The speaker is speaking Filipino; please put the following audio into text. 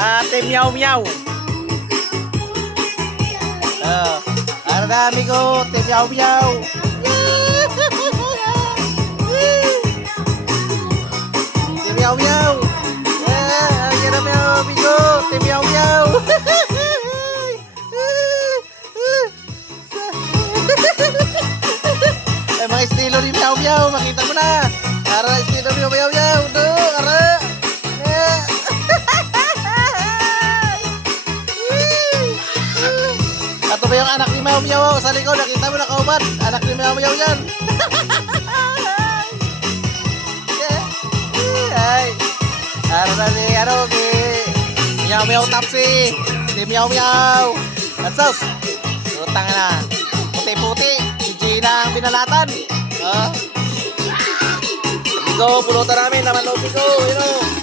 Ate Meow Meow. Ano na amigo, Ate Meow Meow. Ate Meow Meow. Ayan na meow amigo, Ate Meow Meow. Eh, mga estilo ni Meow Meow, makita mo na. Ara estilo ni Meow Meow, do, ara. Ato ba yung anak ni Meow Meow sa likod? Nakita mo na kauban? Anak ni Meow Meow yan. Ay. Ara na ni, Meow Meow Tapsi. Si Meow Meow. At sos, utang na. Puti-puti. Si Gina ang binalatan. Bigo, pulutan namin. Naman loob, Bigo. You know.